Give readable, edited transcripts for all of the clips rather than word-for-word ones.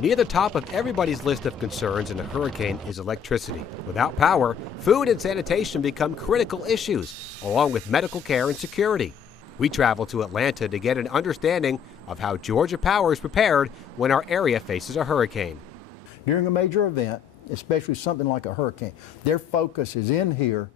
Near the top of everybody's list of concerns in a hurricane is electricity. Without power, food and sanitation become critical issues, along with medical care and security. We travel to Atlanta to get an understanding of how Georgia Power is prepared when our area faces a hurricane. During a major event, especially something like a hurricane, their focus is in here.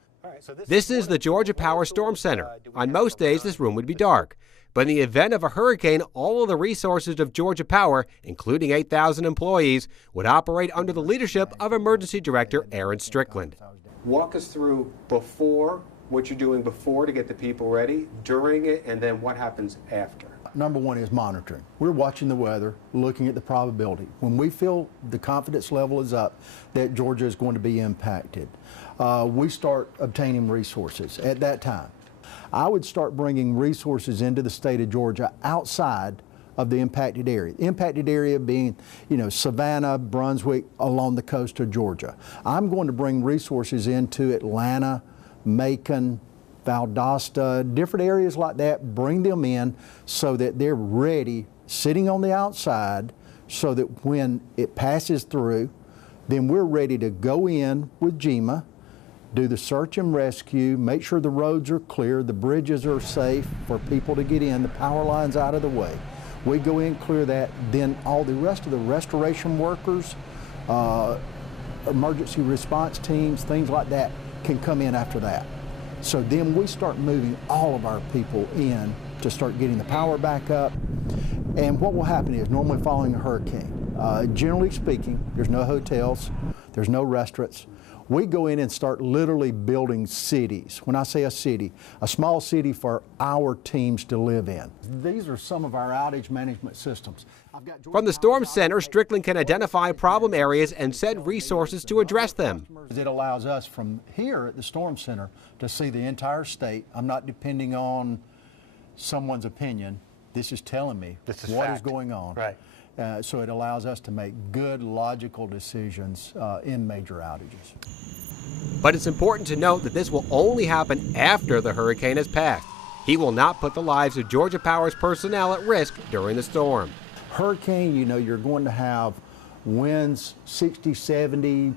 This is the Georgia Power Storm Center. On most days, this room would be dark. But in the event of a hurricane, all of the resources of Georgia Power, including 8,000 employees, would operate under the leadership of Emergency Director Aaron Strickland. Walk us through before, what you're doing before to get the people ready, during it, and then what happens after. Number one is monitoring. We're watching the weather, looking at the probability. When we feel the confidence level is up that Georgia is going to be impacted, we start obtaining resources at that time. I would start bringing resources into the state of Georgia outside of the impacted area. The impacted area being, Savannah, Brunswick, along the coast of Georgia. I'm going to bring resources into Atlanta, Macon, Valdosta, different areas like that, bring them in so that they're ready, sitting on the outside, so that when it passes through, then we're ready to go in with GEMA, do the search and rescue, make sure the roads are clear, the bridges are safe for people to get in, the power lines out of the way. We go in, clear that, then all the rest of the restoration workers, emergency response teams, things like that can come in after that. So then we start moving all of our people in to start getting the power back up. And what will happen is, normally following a hurricane, generally speaking, there's no hotels, there's no restaurants. We go in and start literally building cities. When I say a city, a small city for our teams to live in. These are some of our outage management systems. From the Storm Center, Strickland can identify problem areas and send resources to address them. It allows us from here at the Storm Center to see the entire state. I'm not depending on someone's opinion. This is telling me what is going on. Right. So it allows us to make good, logical decisions in major outages. But it's important to note that this will only happen after the hurricane has passed. He will not put the lives of Georgia Power's personnel at risk during the storm. Hurricane, you're going to have winds 60, 70,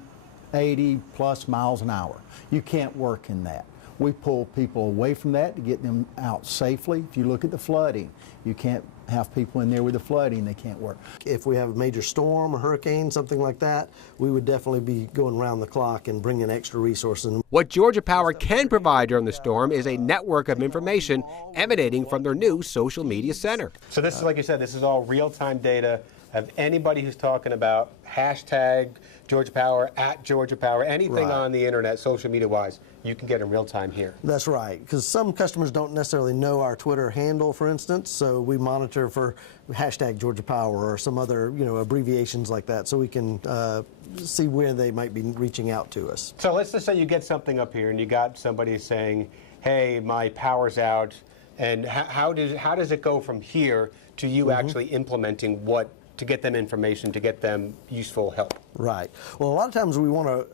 80 plus miles an hour. You can't work in that. We pull people away from that to get them out safely. If you look at the flooding, you can't have people in there with the flooding, they can't work. If we have a major storm, a hurricane, something like that, we would definitely be going around the clock and bringing extra resources. What Georgia Power can provide during the storm is a network of information emanating from their new social media center. So this is, like you said, this is all real-time data of anybody who's talking about hashtag Georgia Power, at Georgia Power, anything on the internet, social media-wise, you can get in real time here. That's right, because some customers don't necessarily know our Twitter handle, for instance, so we monitor for hashtag Georgia Power or some other, abbreviations like that, so we can see where they might be reaching out to us. So let's just say you get something up here and you got somebody saying, hey, my power's out, and how does it go from here to you actually implementing what to get them information, to get them useful help? Right. Well, a lot of times we want to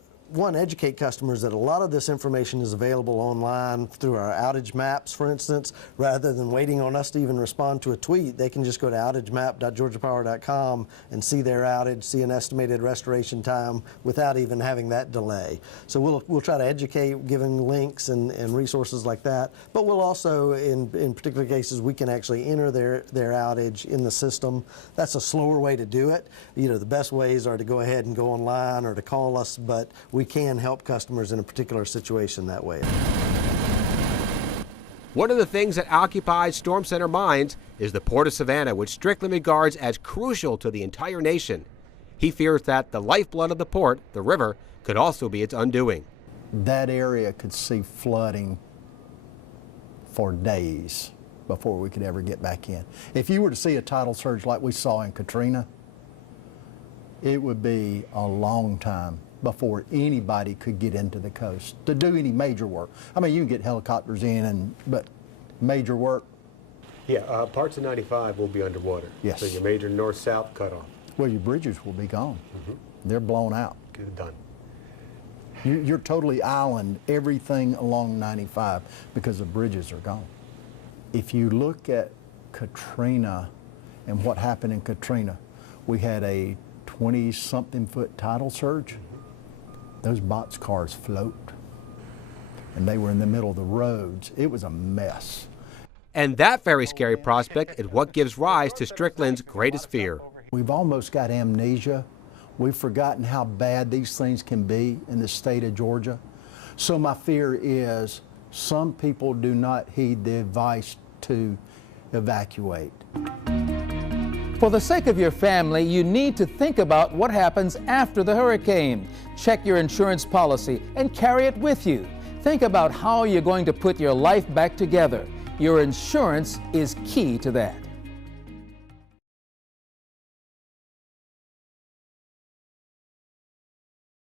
educate customers that a lot of this information is available online through our outage maps, for instance. Rather than waiting on us to even respond to a tweet, they can just go to outagemap.georgiapower.com and see their outage, see an estimated restoration time without even having that delay. So we'll try to educate, giving links and resources like that. But we'll also, in particular cases, we can actually enter their outage in the system. That's a slower way to do it. The best ways are to go ahead and go online or to call us, but we can help customers in a particular situation that way. One of the things that occupies Storm Center minds is the Port of Savannah, which Strickland regards as crucial to the entire nation. He fears that the lifeblood of the port, the river, could also be its undoing. That area could see flooding for days before we could ever get back in. If you were to see a tidal surge like we saw in Katrina, it would be a long time before anybody could get into the coast to do any major work. I mean, you can get helicopters in, but major work. Yeah, parts of 95 will be underwater. Yes. So your major north-south cutoff. Well, your bridges will be gone. They're blown out. Get it done. You're totally island, everything along 95, because the bridges are gone. If you look at Katrina and what happened in Katrina, we had a 20-something foot tidal surge. Those box cars float, and they were in the middle of the roads. It was a mess. And that very scary prospect is what gives rise to Strickland's greatest fear. We've almost got amnesia. We've forgotten how bad these things can be in the state of Georgia. So my fear is some people do not heed the advice to evacuate. For the sake of your family, you need to think about what happens after the hurricane. Check your insurance policy and carry it with you. Think about how you're going to put your life back together. Your insurance is key to that.